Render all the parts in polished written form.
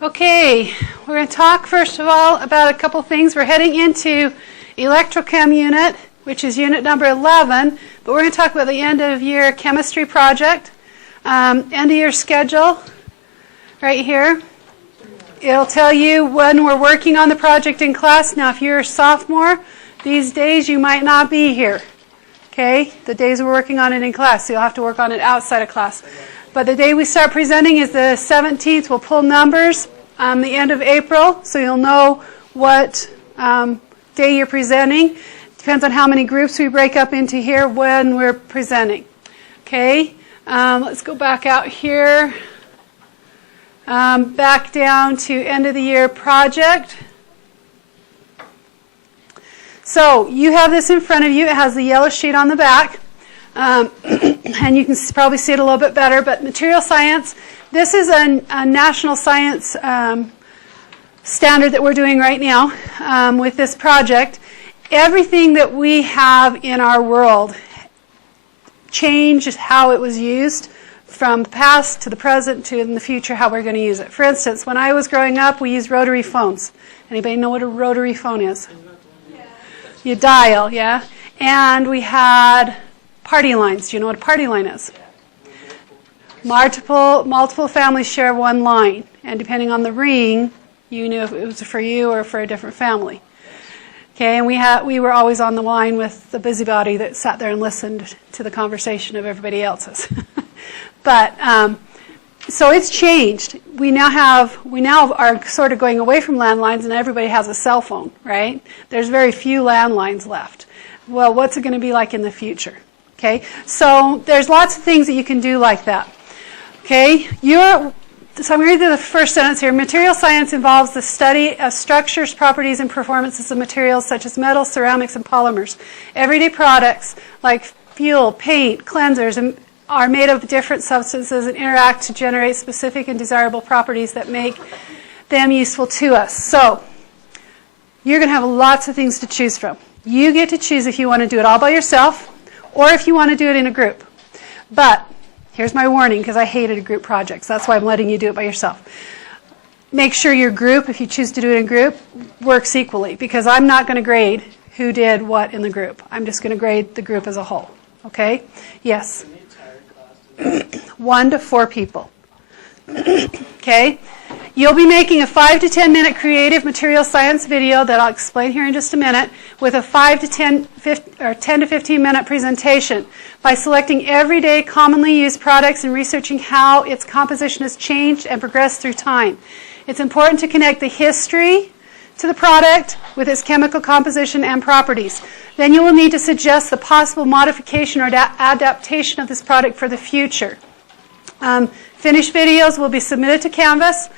Okay, we're going to talk first of all about a couple things. We're heading into Electrochem unit, which is unit number 11, but we're going to talk about the end of year chemistry project, end of year schedule right here. It'll tell you when we're working on the project in class. Now, if you're a sophomore, these days you might not be here. Okay, the days we're working on it in class, so you'll have to work on it outside of class. But the day we start presenting is the 17th. We'll pull numbers the end of April, so you'll know what day you're presenting. Depends on how many groups we break up into here when we're presenting. Okay, let's go back out here. Back down to end of the year project. So you have this in front of you. It has the yellow sheet on the back. And you can probably see it a little bit better. But material science, this is a national science standard that we're doing right now with this project. Everything that we have in our world changed how it was used from the past to the present to in the future, how we're going to use it. For instance, when I was growing up, we used rotary phones. Anybody know what a rotary phone is? Yeah. You dial, yeah? And we had party lines. Do you know what a party line is? Multiple families share one line. And depending on the ring, you knew if it was for you or for a different family. Okay, and we were always on the line with the busybody that sat there and listened to the conversation of everybody else's. But so it's changed. We now are sort of going away from landlines, and everybody has a cell phone, right? There's very few landlines left. Well, what's it going to be like in the future? Okay, so there's lots of things that you can do like that. Okay, so I'm going to read the first sentence here. Material science involves the study of structures, properties, and performances of materials such as metals, ceramics, and polymers. Everyday products like fuel, paint, cleansers, are made of different substances and interact to generate specific and desirable properties that make them useful to us. So you're going to have lots of things to choose from. You get to choose if you want to do it all by yourself or if you want to do it in a group. But here's my warning, because I hated group projects. That's why I'm letting you do it by yourself. Make sure your group, if you choose to do it in group, works equally, because I'm not going to grade who did what in the group. I'm just going to grade the group as a whole. Okay? Yes? 1 to 4 people. Okay? You'll be making a 5 to 10 minute creative material science video that I'll explain here in just a minute with a 10 to 15 minute presentation by selecting everyday commonly used products and researching how its composition has changed and progressed through time. It's important to connect the history to the product with its chemical composition and properties. Then you will need to suggest the possible modification or adaptation of this product for the future. Finished videos will be submitted to Canvas.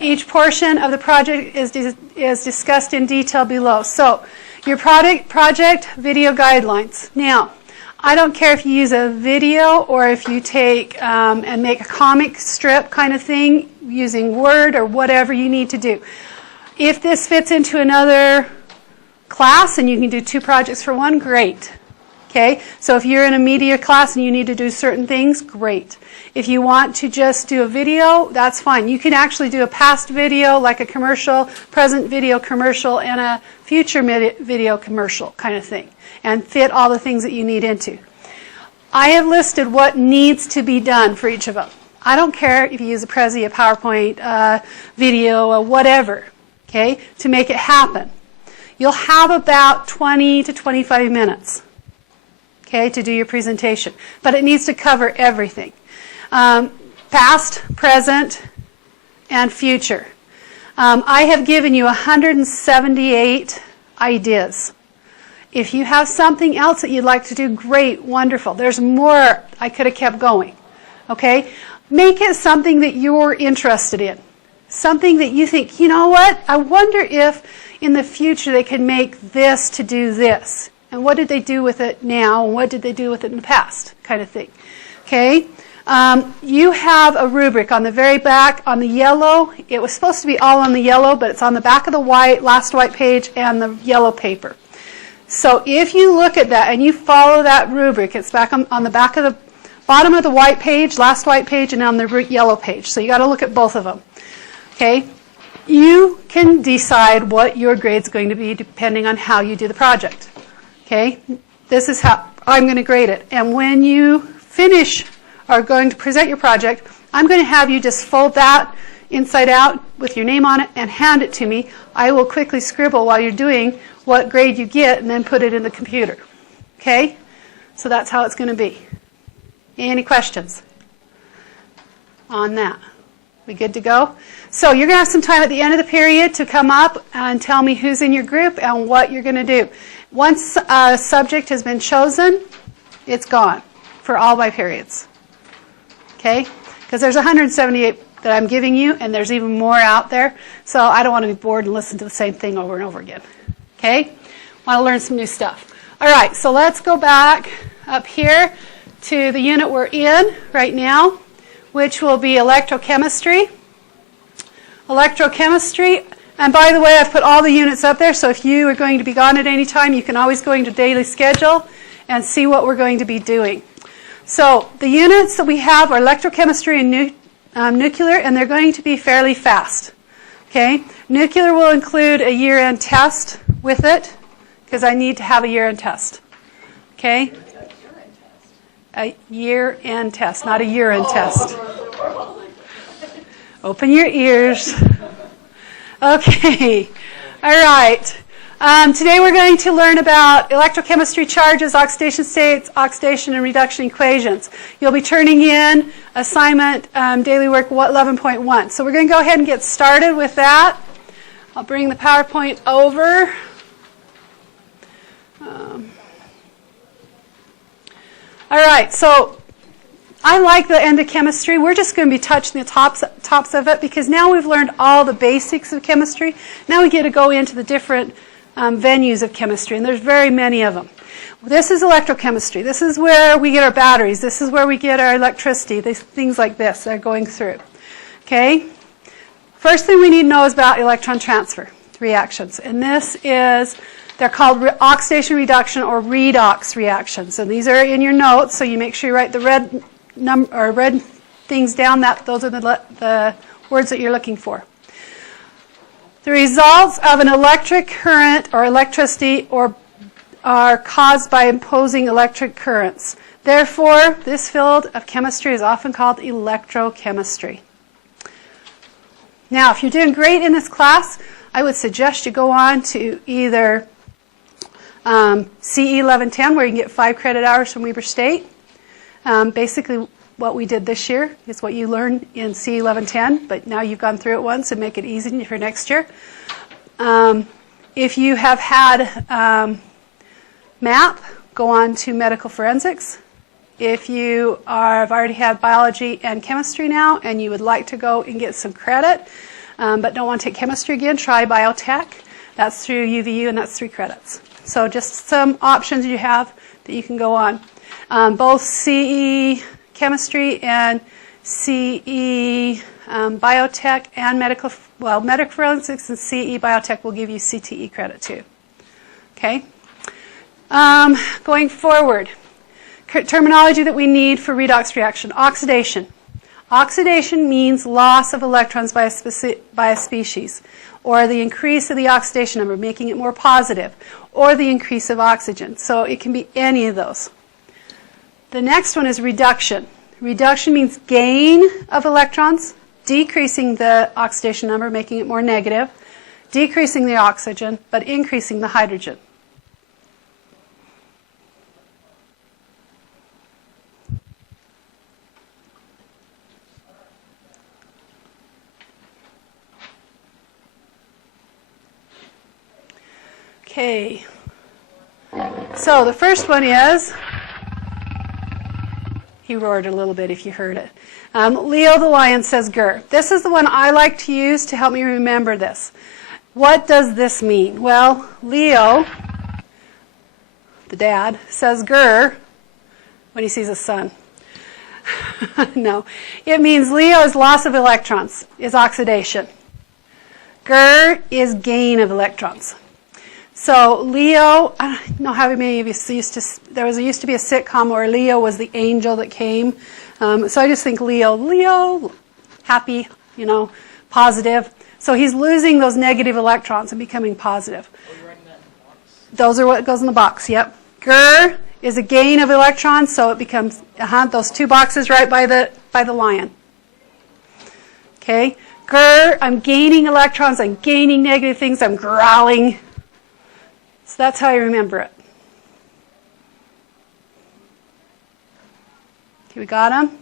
Each portion of the project is discussed in detail below. So, your project video guidelines. Now, I don't care if you use a video or if you take and make a comic strip kind of thing using Word or whatever you need to do. If this fits into another class and you can do 2 projects for one, great. Okay, so if you're in a media class and you need to do certain things, great. If you want to just do a video, that's fine. You can actually do a past video like a commercial, present video commercial, and a future video commercial kind of thing, and fit all the things that you need into. I have listed what needs to be done for each of them. I don't care if you use a Prezi, a PowerPoint, video, whatever, okay, to make it happen. You'll have about 20 to 25 minutes. Okay, to do your presentation. But it needs to cover everything. Past, present, and future. I have given you 178 ideas. If you have something else that you'd like to do, great, wonderful. There's more. I could have kept going. Okay? Make it something that you're interested in. Something that you think, you know what? I wonder if in the future they could make this to do this. And what did they do with it now? And what did they do with it in the past? Kind of thing. Okay? You have a rubric on the very back on the yellow. It was supposed to be all on the yellow, but it's on the back of the last white page and the yellow paper. So if you look at that and you follow that rubric, it's back on the back of the bottom of the white page, last white page, and on the yellow page. So you got to look at both of them. Okay? You can decide what your grade's going to be depending on how you do the project. Okay? This is how I'm going to grade it. And when you finish or are going to present your project, I'm going to have you just fold that inside out with your name on it and hand it to me. I will quickly scribble while you're doing what grade you get and then put it in the computer. Okay? So that's how it's going to be. Any questions on that? We good to go? So you're going to have some time at the end of the period to come up and tell me who's in your group and what you're going to do. Once a subject has been chosen, it's gone for all my periods. Okay? Because there's 178 that I'm giving you, and there's even more out there. So I don't want to be bored and listen to the same thing over and over again. Okay? Want to learn some new stuff. All right, so let's go back up here to the unit we're in right now, which will be electrochemistry. Electrochemistry, and by the way, I've put all the units up there, so if you are going to be gone at any time, you can always go into daily schedule and see what we're going to be doing. So the units that we have are electrochemistry and nuclear, and they're going to be fairly fast. Okay? Nuclear will include a year-end test with it, because I need to have a year-end test. Okay? A year-end test, not a urine test. Open your ears. Okay. All right. Today we're going to learn about electrochemistry charges, oxidation states, oxidation and reduction equations. You'll be turning in assignment daily work 11.1. So we're going to go ahead and get started with that. I'll bring the PowerPoint over. All right, so I like the end of chemistry. We're just going to be touching the tops of it because now we've learned all the basics of chemistry. Now we get to go into the different venues of chemistry, and there's very many of them. This is electrochemistry. This is where we get our batteries. This is where we get our electricity, things like this that are going through. Okay? First thing we need to know is about electron transfer reactions, and this is... They're called oxidation reduction or redox reactions. And these are in your notes, so you make sure you write the red things down. Those are the words that you're looking for. The results of an electric current or electricity are caused by imposing electric currents. Therefore, this field of chemistry is often called electrochemistry. Now, if you're doing great in this class, I would suggest you go on to either CE 1110, where you can get 5 credit hours from Weber State. Basically, what we did this year is what you learned in CE 1110, but now you've gone through it once and make it easy for next year. If you have had MAP, go on to medical forensics. If you have already had biology and chemistry now and you would like to go and get some credit, but don't want to take chemistry again, try biotech. That's through UVU, and that's 3 credits. So just some options you have that you can go on. Both CE chemistry and CE biotech and medical forensics and CE biotech will give you CTE credit too. Okay? Going forward, terminology that we need for redox reaction. Oxidation. Oxidation means loss of electrons by a species, or the increase of the oxidation number, making it more positive, or the increase of oxygen. So it can be any of those. The next one is reduction. Reduction means gain of electrons, decreasing the oxidation number, making it more negative, decreasing the oxygen, but increasing the hydrogen. Okay, so the first one is, he roared a little bit if you heard it. Leo the lion says grr. This is the one I like to use to help me remember this. What does this mean? Well, Leo, the dad, says grr when he sees his son. No, it means Leo is loss of electrons, is oxidation. Grr is gain of electrons. So Leo, I don't know how many of you used to be a sitcom where Leo was the angel that came. So I just think Leo, happy, positive. So he's losing those negative electrons and becoming positive. Oh, you're writing that in the box? Those are what goes in the box, yep. Gur is a gain of electrons, so it becomes those two boxes right by the lion. Okay? Gur, I'm gaining electrons, I'm gaining negative things, I'm growling. So that's how you remember it. Okay, we got them?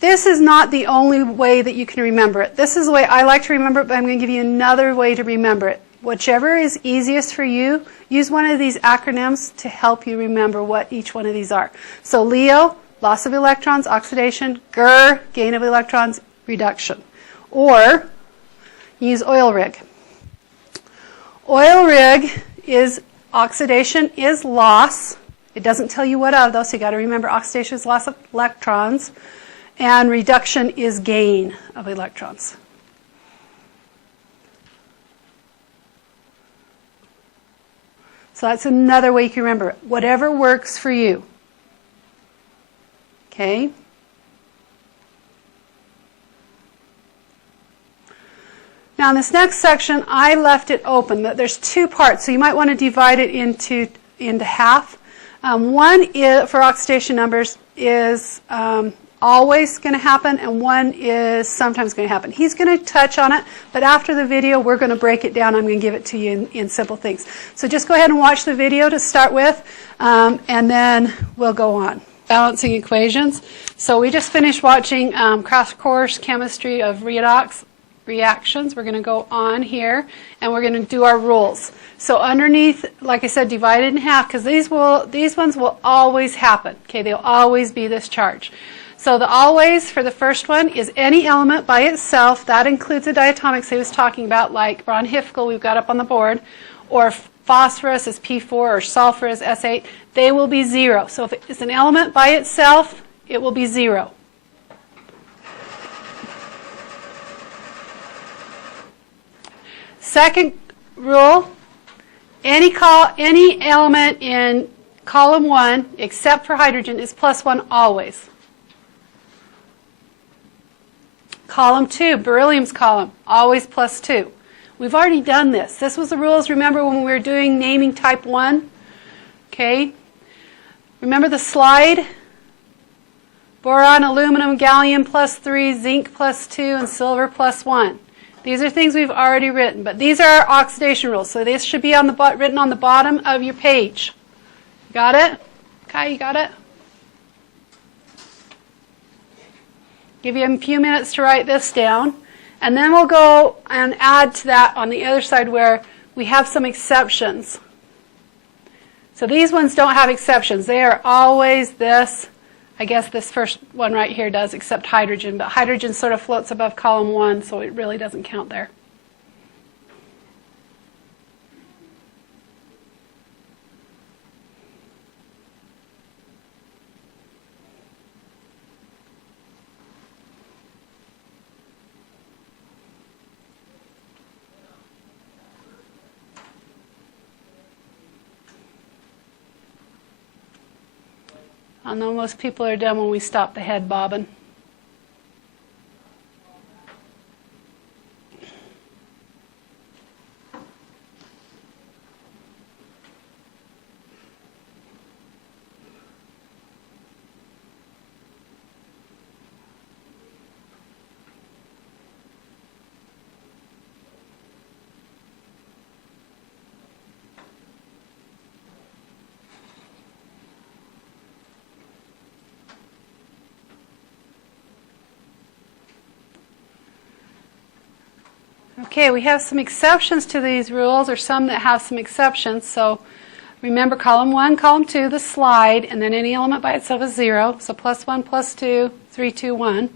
This is not the only way that you can remember it. This is the way I like to remember it, but I'm going to give you another way to remember it. Whichever is easiest for you, use one of these acronyms to help you remember what each one of these are. So Leo, loss of electrons, oxidation. Gur, gain of electrons, reduction. Or use oil rig. Oil rig is oxidation is loss. It doesn't tell you what of, though, so you got to remember oxidation is loss of electrons. And reduction is gain of electrons. So that's another way you can remember it. Whatever works for you. Okay? Now in this next section, I left it open. There's two parts, so you might want to divide it into half. One is, for oxidation numbers is always going to happen, and one is sometimes going to happen. He's going to touch on it, but after the video, we're going to break it down. I'm going to give it to you in simple things. So just go ahead and watch the video to start with, and then we'll go on. Balancing equations. So we just finished watching Crash Course Chemistry of Redox Reactions. We're going to go on here, and we're going to do our rules. So underneath, like I said, divided in half, because these ones will always happen. Okay, they'll always be this charge. So the always for the first one is any element by itself. That includes the diatomics he was talking about, like Ron-Hifkel we've got up on the board, or phosphorus is P4, or sulfur is S8. They will be 0. So if it's an element by itself, it will be 0. Second rule, any element in column 1, except for hydrogen, is +1 always. Column 2, beryllium's column, always +2. We've already done this. This was the rules, remember, when we were doing naming type 1? Okay. Remember the slide? Boron, aluminum, gallium +3, zinc +2, and silver +1. These are things we've already written, but these are our oxidation rules. So this should be on the written on the bottom of your page. Got it? Kai, you got it? Give you a few minutes to write this down. And then we'll go and add to that on the other side where we have some exceptions. So these ones don't have exceptions. They are always this. I guess this first one right here does, except hydrogen. But hydrogen sort of floats above column 1, so it really doesn't count there. I know most people are done when we stop the head bobbing. Okay, we have some exceptions to these rules, or some that have some exceptions. So remember column 1, column 2, the slide, and then any element by itself is 0. So +1, +2, 3, 2, 1.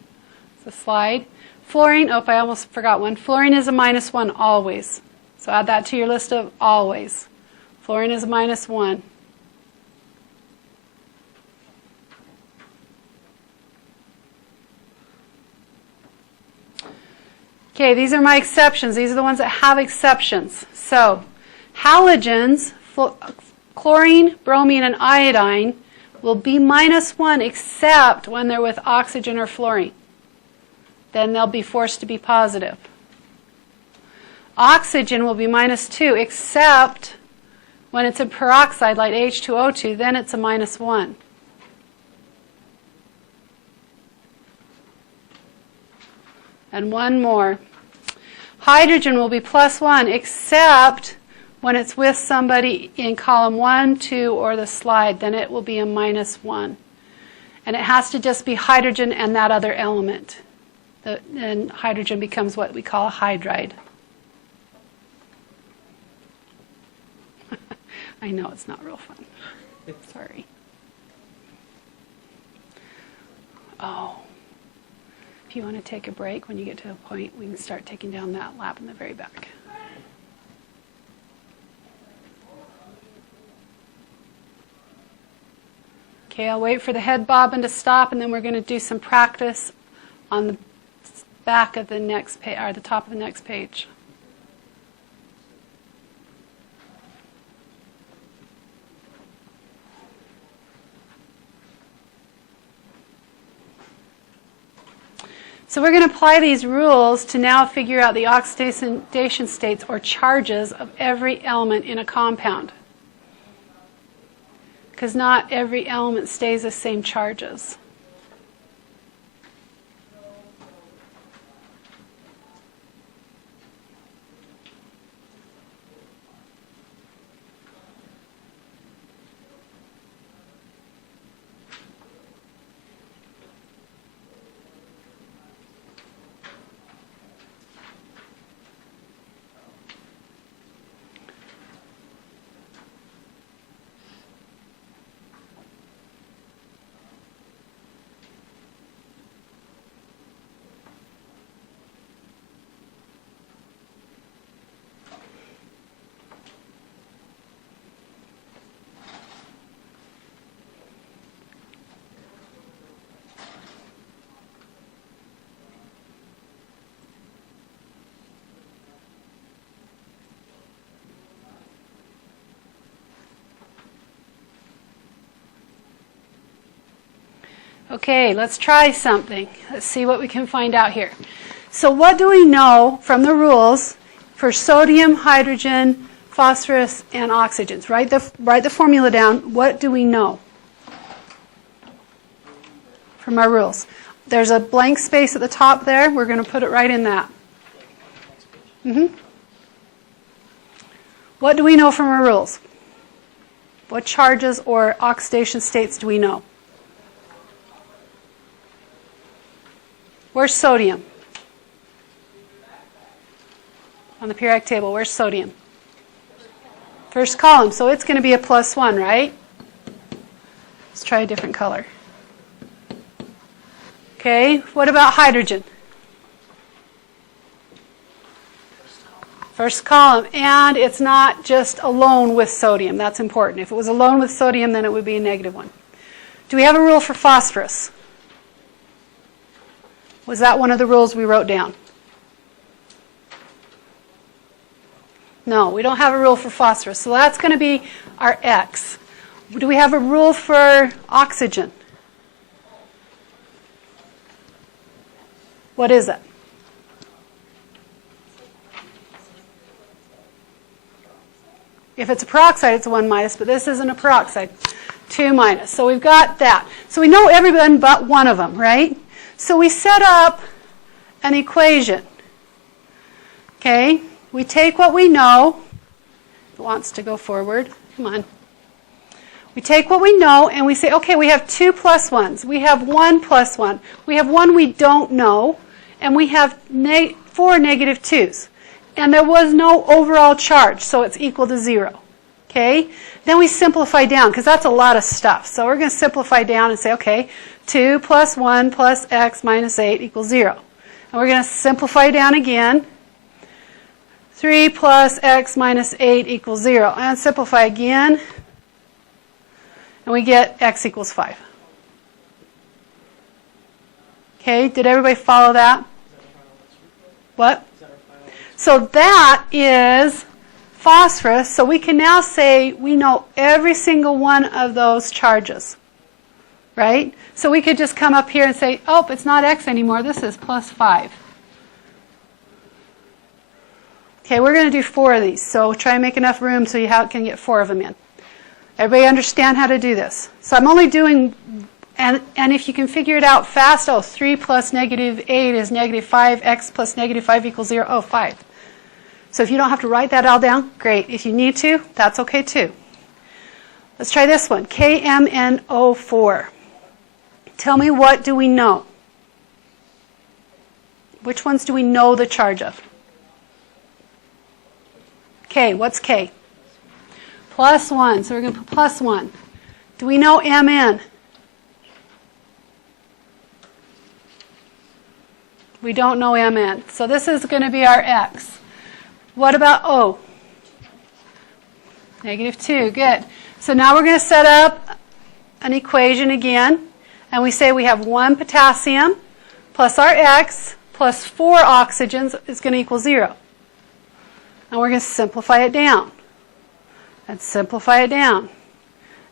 It's the slide. Fluorine, oh, I almost forgot one. Fluorine is a -1 always. So add that to your list of always. Fluorine is a -1. Okay, these are my exceptions. These are the ones that have exceptions. So, halogens, chlorine, bromine, and iodine will be -1 except when they're with oxygen or fluorine. then they'll be forced to be positive. Oxygen will be -2, except when it's a peroxide like H2O2, then it's a -1. And one more. Hydrogen will be +1, except when it's with somebody in column 1, 2, or the slide, then it will be a -1. And it has to just be hydrogen and that other element. And hydrogen becomes what we call a hydride. I know it's not real fun. Sorry. Oh. If you want to take a break, when you get to a point, we can start taking down that lap in the very back. Okay, I'll wait for the head bobbin to stop, and then we're going to do some practice on the back of the next page, or the top of the next page. So we're going to apply these rules to now figure out the oxidation states or charges of every element in a compound. Because not every element stays the same charges. Okay, let's try something. Let's see what we can find out here. So what do we know from the rules for sodium, hydrogen, phosphorus, and oxygens? Write the formula down. What do we know from our rules? There's a blank space at the top there. We're going to put it right in that. What do we know from our rules? What charges or oxidation states do we know? Where's sodium? On the periodic table, where's sodium? First column, so it's going to be a +1, right? Let's try a different color. Okay, what about hydrogen? First column, and it's not just alone with sodium. That's important. If it was alone with sodium, then it would be a -1. Do we have a rule for phosphorus? Was that one of the rules we wrote down? No, we don't have a rule for phosphorus. So that's going to be our X. Do we have a rule for oxygen? What is it? If it's a peroxide, it's a 1-, but this isn't a peroxide. 2-. So we've got that. So we know everyone but one of them, right? So we set up an equation. Okay? We take what we know. It wants to go forward. Come on. We take what we know and we say, okay, we have 2 +1s. We have 1 +1. We have 1 we don't know. And we have 4 -2s. And there was no overall charge, so it's equal to 0. Okay? Then we simplify down, because that's a lot of stuff. So we're going to simplify down and say, okay, 2 + 1 + x - 8 = 0. And we're going to simplify down again. 3 + x - 8 = 0. And simplify again. And we get x = 5. Okay, did everybody follow that? What? So that is phosphorus. So we can now say we know every single one of those charges. right? So we could just come up here and say, oh, it's not x anymore. This is plus 5. Okay, we're going to do 4 of these. So try and make enough room so you can get 4 of them in. Everybody understand how to do this? So I'm only doing, and if you can figure it out fast, 3 plus negative 8 is negative 5. X plus negative 5 equals 0. Oh, 5. So if you don't have to write that all down, great. If you need to, that's okay too. Let's try this one. KMNO4. Tell me, what do we know? Which ones do we know the charge of? K. What's K? Plus 1. So we're going to put plus 1. Do we know Mn? We don't know Mn. So this is going to be our X. What about O? Negative 2. Good. So now we're going to set up an equation again. And we say we have 1 potassium plus our X plus 4 oxygens is going to equal 0. And we're going to simplify it down. And simplify it down.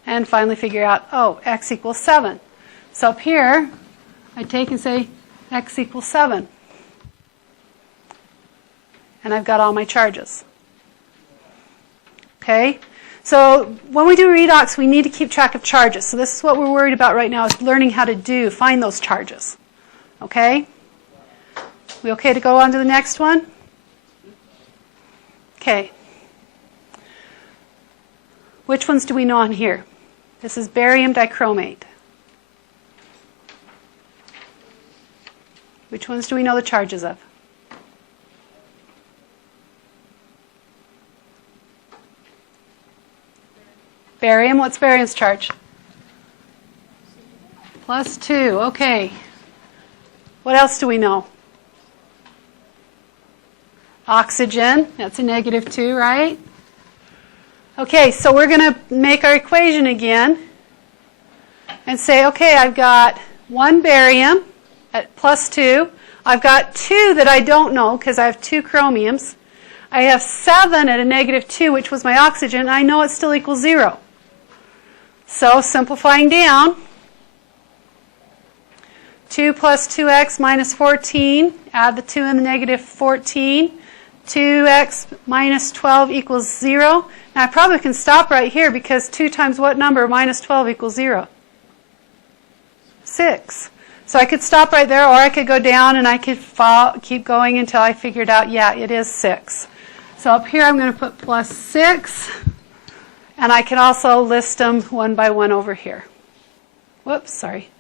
And finally figure out, X equals 7. So up here, I take and say X equals 7. And I've got all my charges. Okay? So when we do redox, we need to keep track of charges. So this is what we're worried about right now, is learning how to find those charges. Okay? We okay to go on to the next one? Okay. Which ones do we know on here? This is barium dichromate. Which ones do we know the charges of? Barium, what's barium's charge? Plus 2, okay. What else do we know? Oxygen, that's a negative 2, right? Okay, so we're going to make our equation again and say, okay, I've got 1 barium at plus 2. I've got 2 that I don't know because I have 2 chromiums. I have 7 at a negative 2, which was my oxygen. I know it still equals 0. So simplifying down, 2 plus 2x minus 14, add the 2 and the negative 14, 2x minus 12 equals 0. Now I probably can stop right here because 2 times what number minus 12 equals 0? 6. So I could stop right there, or I could go down and I could keep going until I figured out, yeah, it is 6. So up here I'm going to put plus 6. And I can also list them one by one over here. Whoops, sorry.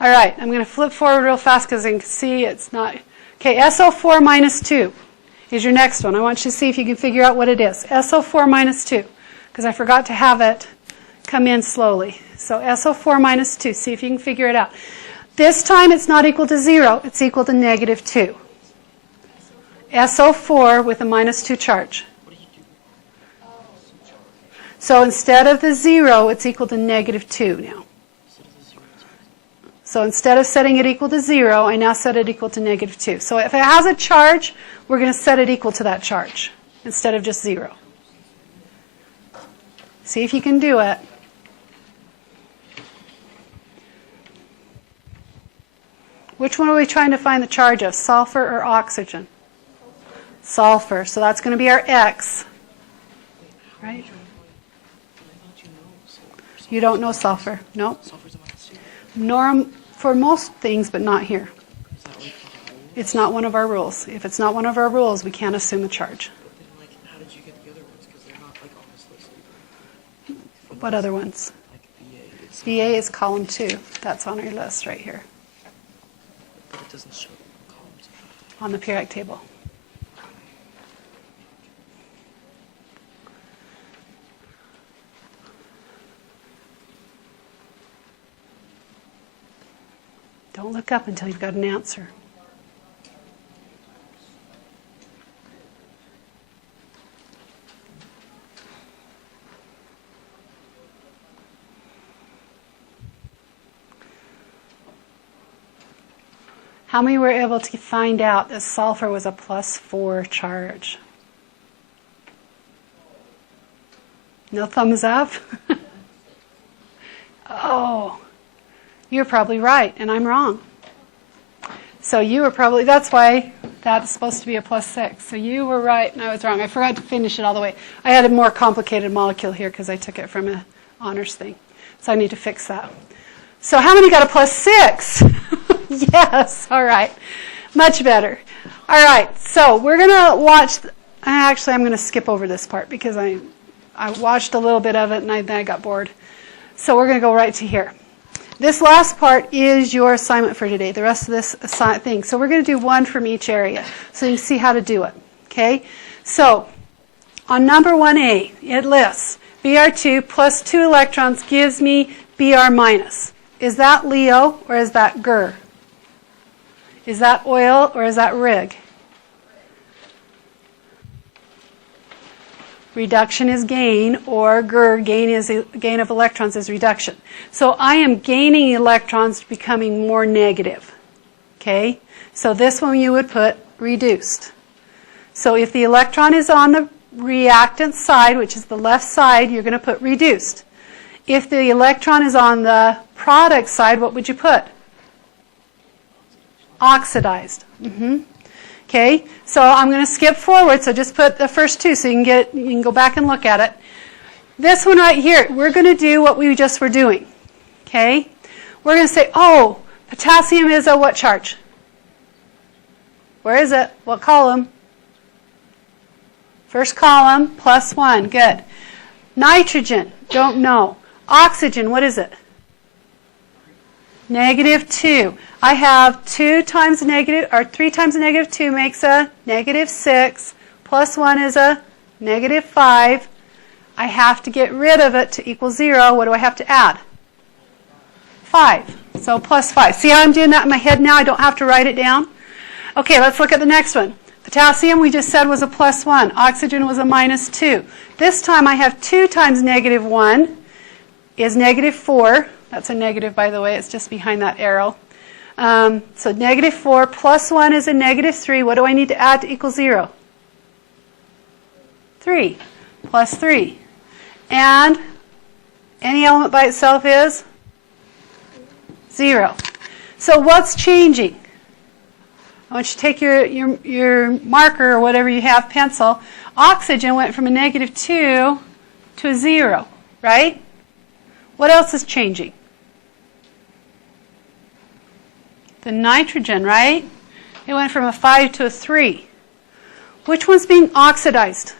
All right, I'm going to flip forward real fast because you can see it's not. Okay, SO4 minus 2 is your next one. I want you to see if you can figure out what it is. SO4 minus 2, because I forgot to have it come in slowly. So SO4 minus 2, see if you can figure it out. This time it's not equal to 0, it's equal to negative 2. SO4 with a minus 2 charge. So instead of the 0, it's equal to negative 2 now. So instead of setting it equal to 0, I now set it equal to negative 2. So if it has a charge, we're going to set it equal to that charge instead of just 0. See if you can do it. Which one are we trying to find the charge of, sulfur or oxygen? Sulfur. So that's going to be our X. Right? You don't know sulfur? No. For most things, but not here. It's not one of our rules. If it's not one of our rules, we can't assume a charge. How did you get the other ones? Because they're not on this list. What other ones? BA is column 2. That's on our list right here. But it doesn't show columns. On the periodic table. Don't look up until you've got an answer. How many were able to find out that sulfur was a +4 charge? No thumbs up? Oh, you're probably right, and I'm wrong. So you were probably, that's why that's supposed to be a +6. So you were right, and I was wrong. I forgot to finish it all the way. I had a more complicated molecule here because I took it from an honors thing. So I need to fix that. So how many got a +6? Yes, all right. Much better. All right, so we're going to watch, actually I'm going to skip over this part because I watched a little bit of it and then I got bored. So we're going to go right to here. This last part is your assignment for today, the rest of this thing. So we're going to do one from each area so you can see how to do it. Okay? So on number 1A, it lists Br2 plus 2 electrons gives me Br minus. Is that Leo or is that Gur? Is that oil or is that Rig? Reduction is gain, or Gur, gain of electrons is reduction. So I am gaining electrons, becoming more negative. Okay? So this one you would put reduced. So if the electron is on the reactant side, which is the left side, you're going to put reduced. If the electron is on the product side, what would you put? Oxidized. Okay, so I'm going to skip forward, so just put the first two so you can go back and look at it. This one right here, we're going to do what we just were doing. Okay, we're going to say, oh, potassium is a what charge? Where is it? What column? First column, +1, good. Nitrogen, don't know. Oxygen, what is it? -2. I have 2 times negative, or 3 times -2 makes a -6. +1 is a -5. I have to get rid of it to equal 0. What do I have to add? 5. So +5. See how I'm doing that in my head now? I don't have to write it down. Okay, let's look at the next one. Potassium, we just said, was a +1. Oxygen was a -2. This time I have 2 times -1 is -4. That's a negative, by the way. It's just behind that arrow. So -4 +1 is a -3. What do I need to add to equal 0? 3 +3. And any element by itself is 0. So what's changing? I want you to take your marker or whatever you have, pencil. Oxygen went from a -2 to a 0, right? What else is changing? The nitrogen, right? It went from a 5 to a 3. Which one's being oxidized?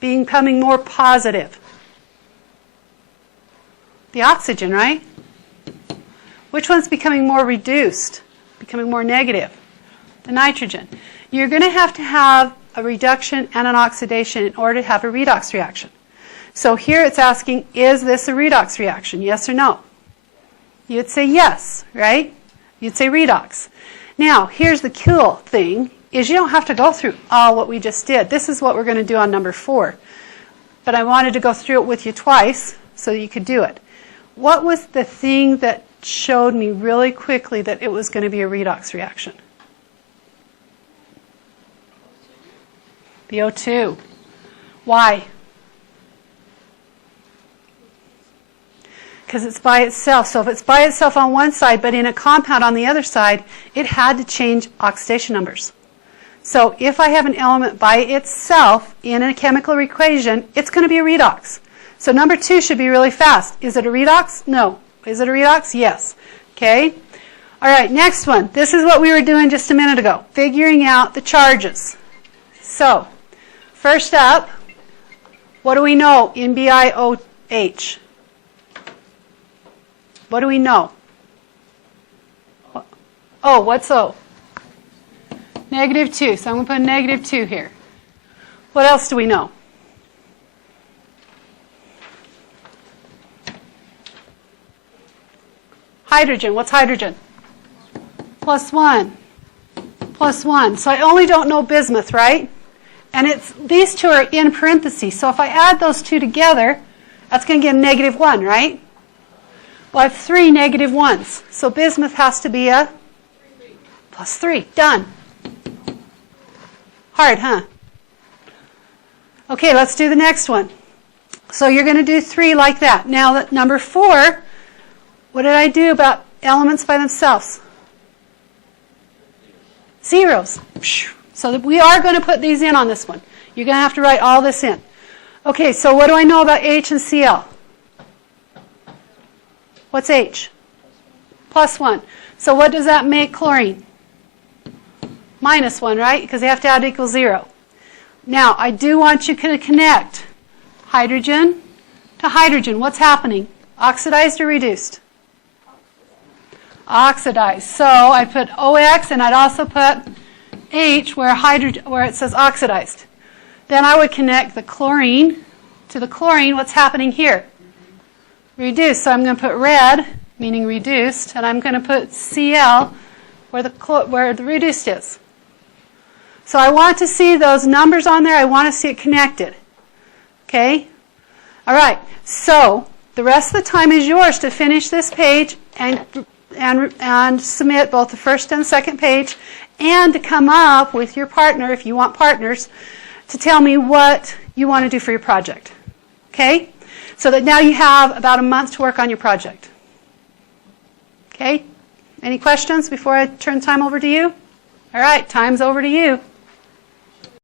Becoming more positive? The oxygen, right? Which one's becoming more reduced? Becoming more negative? The nitrogen. You're going to have a reduction and an oxidation in order to have a redox reaction. So here it's asking, is this a redox reaction? Yes or no? You'd say yes, right? You'd say redox. Now, here's the cool thing, is you don't have to go through all what we just did. This is what we're going to do on number 4. But I wanted to go through it with you twice so that you could do it. What was the thing that showed me really quickly that it was going to be a redox reaction? The O2. Why? Because it's by itself. So if it's by itself on one side, but in a compound on the other side, it had to change oxidation numbers. So if I have an element by itself in a chemical equation, it's going to be a redox. So number 2 should be really fast. Is it a redox? No. Is it a redox? Yes. Okay. All right, next one. This is what we were doing just a minute ago, figuring out the charges. So first up, what do we know in BiOH? What do we know? Oh, what's O? -2. So I'm going to put a -2 here. What else do we know? Hydrogen. What's hydrogen? +1. +1. So I only don't know bismuth, right? And these two are in parentheses. So if I add those two together, that's going to give -1, right? Well, I have 3 -1s. So bismuth has to be a +3. Done. Hard, huh? Okay, let's do the next one. So you're going to do 3 like that. Now, number 4, what did I do about elements by themselves? Zeros. So that we are going to put these in on this one. You're going to have to write all this in. Okay, so what do I know about H and Cl? What's H? +1. So what does that make chlorine? -1, right? Because they have to add equals 0. Now, I do want you to connect hydrogen to hydrogen. What's happening? Oxidized or reduced? Oxidized. So I put OX, and I'd also put H where it says oxidized. Then I would connect the chlorine to the chlorine. What's happening here? Reduced. So I'm going to put red, meaning reduced, and I'm going to put Cl where the reduced is. So I want to see those numbers on there. I want to see it connected. Okay? All right. So the rest of the time is yours to finish this page and submit both the first and second page, and to come up with your partner, if you want partners, to tell me what you want to do for your project. Okay? So that now you have about a month to work on your project. Okay? Any questions before I turn time over to you? All right, time's over to you.